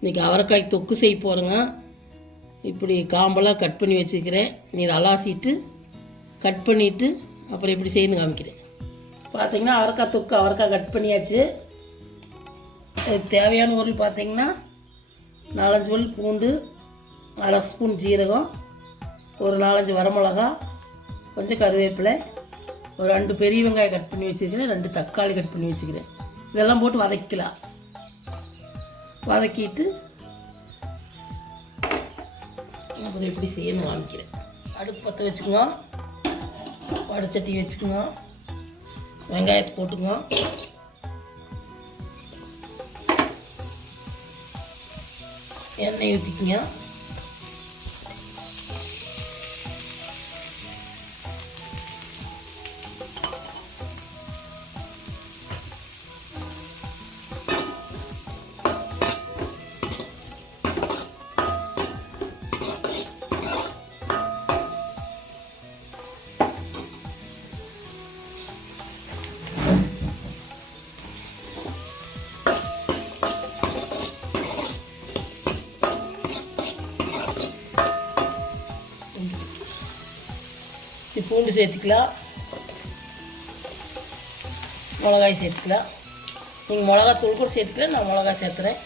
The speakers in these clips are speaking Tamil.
இன்றைக்கி அவரைக்காய் தொக்கு செய்ய போகிறேங்க. இப்படி காம்பெல்லாம் கட் பண்ணி வச்சுக்கிறேன். நீ இதை அலாசிட்டு கட் பண்ணிவிட்டு அப்புறம் எப்படி செய்யணும் காமிக்கிறேன். பார்த்தீங்கன்னா அவரைக்காய் தொக்கு, அவரைக்காய் கட் பண்ணியாச்சு. இதுக்கு தேவையான பொருள் பார்த்தீங்கன்னா 4-5 பல் பூண்டு, 1/2 ஸ்பூன் ஜீரகம், ஒரு 4-5 வரமிளகா, கொஞ்சம் கருவேப்பிலை, ஒரு 2 பெரிய வெங்காயம் கட் பண்ணி வச்சுக்கிறேன், 2 தக்காளி கட் பண்ணி வச்சுக்கிறேன். இதெல்லாம் போட்டு வதக்கலாம். வதக்கிட்டு அப்புறம் எப்படி செய்யணும் காமிக்கிறேன். அடுப்பு பற்ற வச்சுக்கோங்க, வடைச்சட்டி வச்சுக்கோங்க, வெங்காயத்தை போட்டுங்க, எண்ணெய் ஊற்றிக்குங்க. பூண்டு சேர்த்துக்கலாம், மிளகாய் சேர்த்துக்கலாம். நீங்கள் மிளகா தூள் கூட சேர்த்துக்கலாம், நான் மிளகாய் சேர்த்துறேன்.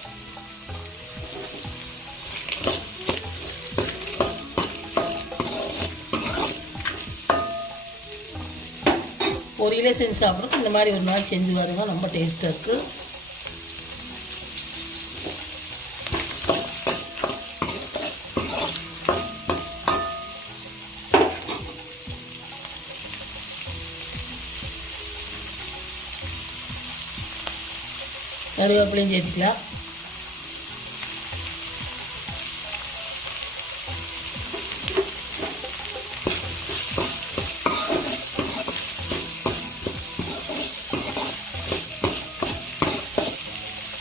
பொரியலே செஞ்சு சாப்பிட்றதுக்கு இந்த மாதிரி ஒரு நாள் செஞ்சு பாருங்க, ரொம்ப டேஸ்ட்டாக இருக்குது. கருவேப்பிலையும் சேர்த்துக்கலாம்.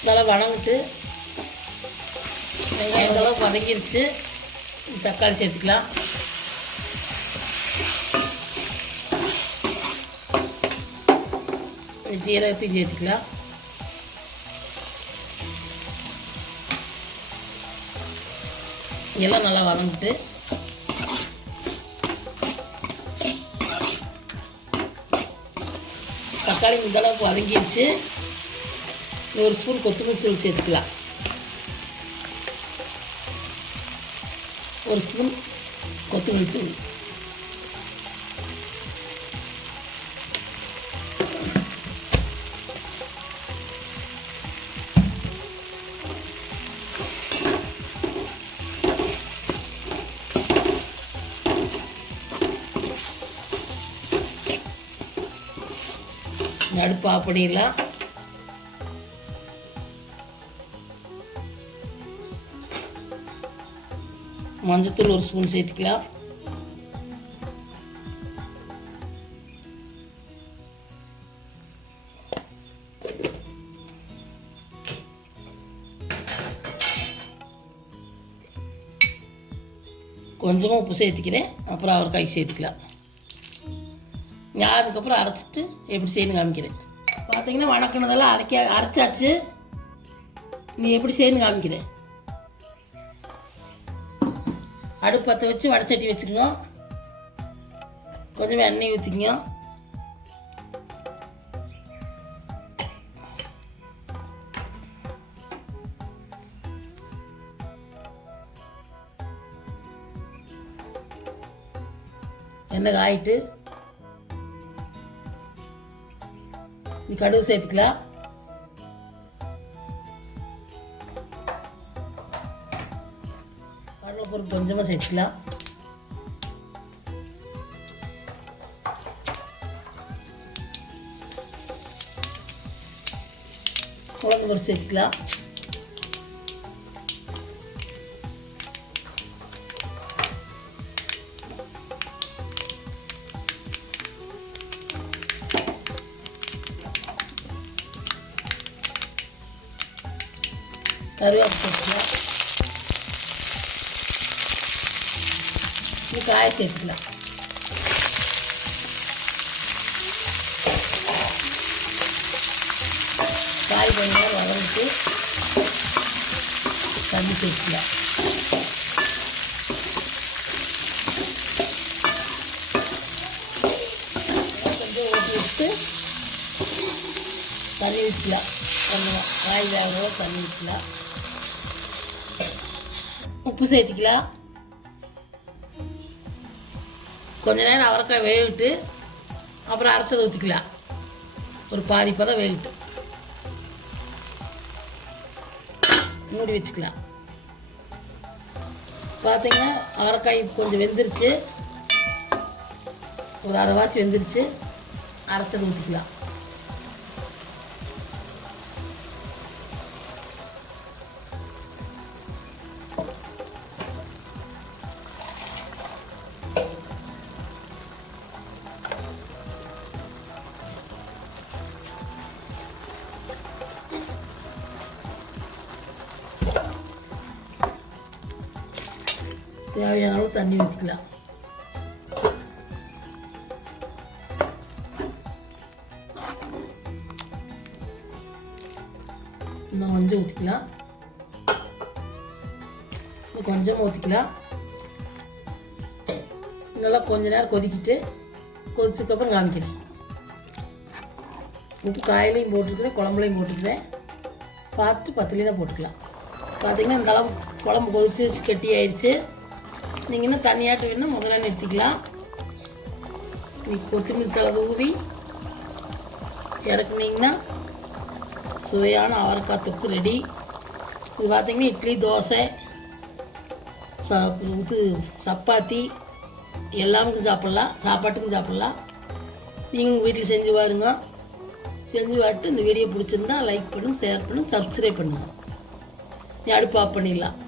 நல்லா வதங்கிட்டு வெங்காயத்தெல்லாம் வதங்கிருச்சு. தக்காளி சேர்த்துக்கலாம். ஜீரகத்தையும் சேர்த்துக்கலாம். எல்லாம் நல்லா வதங்கிட்டு தக்காளி இந்த அளவுக்கு வதங்கிடுச்சு. 1 ஸ்பூன் கொத்தமல்லி தூள் சேர்த்துக்கலாம். 1 ஸ்பூன் கொத்தமல்லி தூள், அடுப்பு ஆஃப் பண்ணிடலாம். மஞ்சத்தூள் 1 ஸ்பூன் சேர்த்துக்கலாம். கொஞ்சமாக உப்பு சேர்த்துக்கிறேன். அப்புறம் அவரைக்காய் சேர்த்துக்கலாம். அதுக்கப்புறம் அரைச்சிட்டு எப்படி செய்யணும் காமிக்கிறேன். பார்த்தீங்கன்னா வணக்கினதெல்லாம் அரைச்சாச்சு. நீ எப்படி செய்யணும் காமிக்கிறேன். அடுப்பு பற்ற வச்சு வடைச்சட்டி வச்சுக்கோங்க. கொஞ்சமாக எண்ணெய் ஊற்றிக்கங்க. எண்ணெய் காயிட்டு நீ கடுகு சேர்த்துக்கலாம். கடலைப்பருப்பு கொஞ்சமாக சேர்த்துக்கலாம். குழம்பு பருப்பு சேர்த்துக்கலாம். கருவேப்பிலை சேர்த்துக்கலாம். காய சேர்த்துக்கலாம். காய் கொஞ்சம் நேரம் வதங்கிட்டு தண்ணி சேர்த்துக்கலாம். கொஞ்சம் ஊற்றி வச்சுட்டு தண்ணி ஊற்றலாம். கொஞ்சம் காய் வேக தண்ணி ஊற்றலாம். உப்பு சேர்த்துக்கலாம். கொஞ்ச நேரம் அவரைக்காய் வேகிட்டு அப்புறம் அரைச்சதை ஊற்றிக்கலாம். ஒரு பாதி பதம் வேகிட்டு மூடி வச்சுக்கலாம். பார்த்தீங்கன்னா அவரைக்காய் கொஞ்சம் வெந்துருச்சு, ஒரு அரைவாசி வெந்துருச்சு. அரைச்சதை ஊற்றிக்கலாம். தேவையான அளவு தண்ணி ஊற்றிக்கலாம். இன்னும் கொஞ்சம் ஊற்றிக்கலாம். இன்னும் கொஞ்சமாக ஊற்றிக்கலாம். நல்லா கொஞ்ச நேரம் கொதிக்கிட்டு கொதிச்சதுக்கப்புறம் காமிக்கிறேன். உப்பு காயிலையும் போட்டுருக்குறேன், குழம்புலையும் போட்டுக்கிறேன். பார்த்து பத்துலாம் போட்டுக்கலாம். பார்த்தீங்கன்னா இந்த அளவு குழம்பு கொதிச்சு கெட்டி ஆயிடுச்சு. நீங்கள் இன்னும் தண்ணியாட்டு வேணும்னா முதல்ல நிறுத்திக்கலாம். இன்னைக்கு கொத்தமல்லி தழை ஊவி இறக்குனீங்கன்னா சுவையான அவரைக்காய் தொக்கு ரெடி. இது பார்த்திங்கன்னா இட்லி, தோசை, இது சப்பாத்தி எல்லாமுக்கும் சாப்பிட்லாம், சாப்பாட்டுக்கும் சாப்பிட்லாம். நீங்கள் உங்கள் வீட்டில் செஞ்சு பாருங்க. செஞ்சு பார்த்துட்டு இந்த வீடியோ பிடிச்சிருந்தா லைக் பண்ணுங்கள், ஷேர் பண்ணுங்கள், சப்ஸ்கிரைப் பண்ணுங்கள். நீ அடுப்பு ஆஃப் பண்ணிடலாம்.